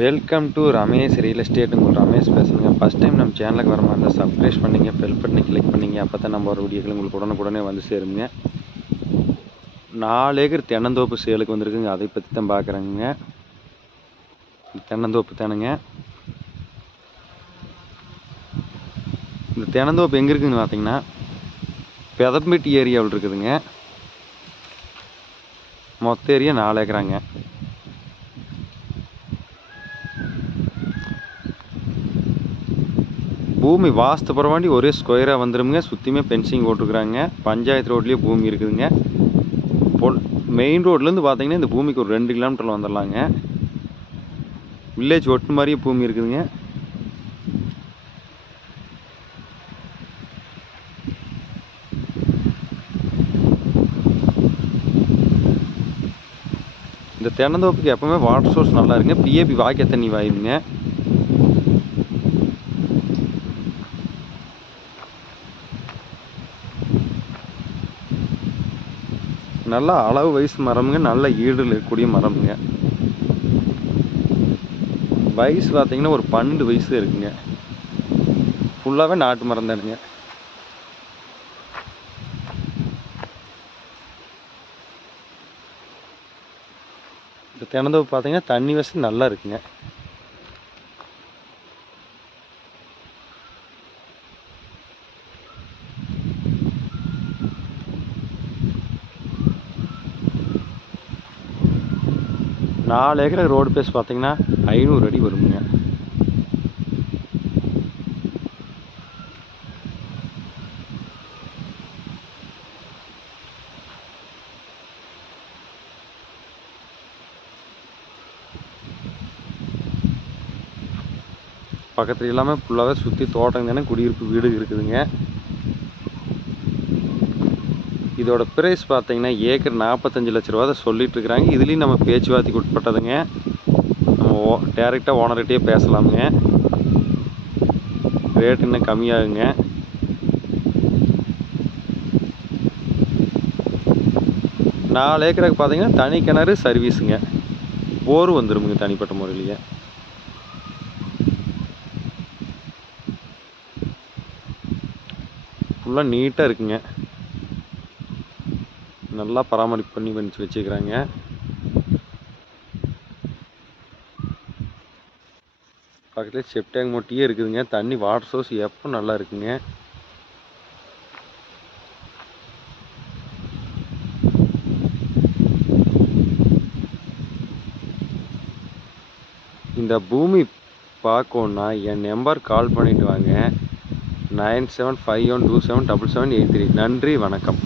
Welcome to Ramesh real estate. உங்கள் ரமேஷ் பேசுங்க. First time நம்ம சேனலுக்கு வர மாதிரி இருந்தால் சப்ஸ்கிரைப் பண்ணிங்க, பெல் பட்டனை கிளிக் பண்ணிங்க. அப்போ தான் நம்ம ஒரு வீடியோக்கள் உங்களுக்கு உடனுக்குடனே வந்து சேருங்க. 4 ஏக்கர் தென்னந்தோப்பு சேலுக்கு வந்திருக்குங்க. அதை பற்றி தான் பார்க்குறேங்க. தென்னந்தோப்பு தானுங்க. இந்த தென்னந்தோப்பு எங்கே இருக்குதுன்னு பார்த்தீங்கன்னா பெதம்பட்டி ஏரியாவில் இருக்குதுங்க. மொத்த ஏரியா 4 ஏக்கராங்க. பூமி வாஸ்து பரவாண்டி ஒரே ஸ்கொயராக வந்துடுங்க. சுற்றியுமே பென்சிங் போட்டுருக்குறாங்க. பஞ்சாயத்து ரோட்லேயே பூமி இருக்குதுங்க. மெயின் ரோட்லேருந்து பார்த்தீங்கன்னா இந்த பூமிக்கு ஒரு 2 கிலோமீட்டரில் வந்துடலாங்க. வில்லேஜ் ஒட்டு மாதிரியே பூமி இருக்குதுங்க. இந்த தென்னந்தோப்புக்கு எப்பவுமே வாட்டர் சோர்ஸ் நல்லா இருக்குங்க. பிஏபி வாய்க்க தண்ணி வாயுங்க. நல்லா அளவு வயசு மரமுங்க. நல்ல ஈடு இருக்கக்கூடிய மரமுங்க. வயசு பார்த்தீங்கன்னா ஒரு 12 வயசு இருக்குங்க. ஃபுல்லாகவே நாட்டு மரம் தானுங்க. இந்த தென்னந்தோப்பு பார்த்தீங்கன்னா தண்ணி வசதி நல்லா இருக்குங்க. நாலு ஏக்கர் ரோடு பேஸ் பார்த்தீங்கன்னா 500 அடி வருங்க. பக்கத்துல எல்லாமே ஃபுல்லாகவே சுற்றி தோட்டம் தானே, குடியிருப்பு வீடு இருக்குதுங்க. இதோட ப்ரைஸ் பார்த்தீங்கன்னா ஏக்கர் 45 லட்ச ரூபா தான் சொல்லிட்டு இருக்கிறாங்க. இதுலேயும் நம்ம பேச்சுவார்த்தைக்கு உட்பட்டதுங்க. நம்ம டேரெக்டாக ஓனர்கிட்டயே பேசலாமுங்க. ரேட் இன்னும் கம்மியாகுங்க. நாலு ஏக்கருக்கு பார்த்தீங்கன்னா தனி கிணறு சர்வீஸுங்க. போர் வந்துருமுங்க தனிப்பட்ட முறையிலேயே. ஃபுல்லாக நீட்டாக இருக்குங்க. நல்லா பராமரிப்பு பண்ணி வச்சுக்கிறாங்க. பக்கத்துல செப் டேங்க் மொட்டியே இருக்குதுங்க. தண்ணி வாட்டர் சோர்ஸ் எப்போ நல்லா இருக்குங்க. இந்த பூமி பார்க்கணுன்னா என் நம்பர் கால் பண்ணிட்டு வாங்க. 9751277783. நன்றி, வணக்கம்.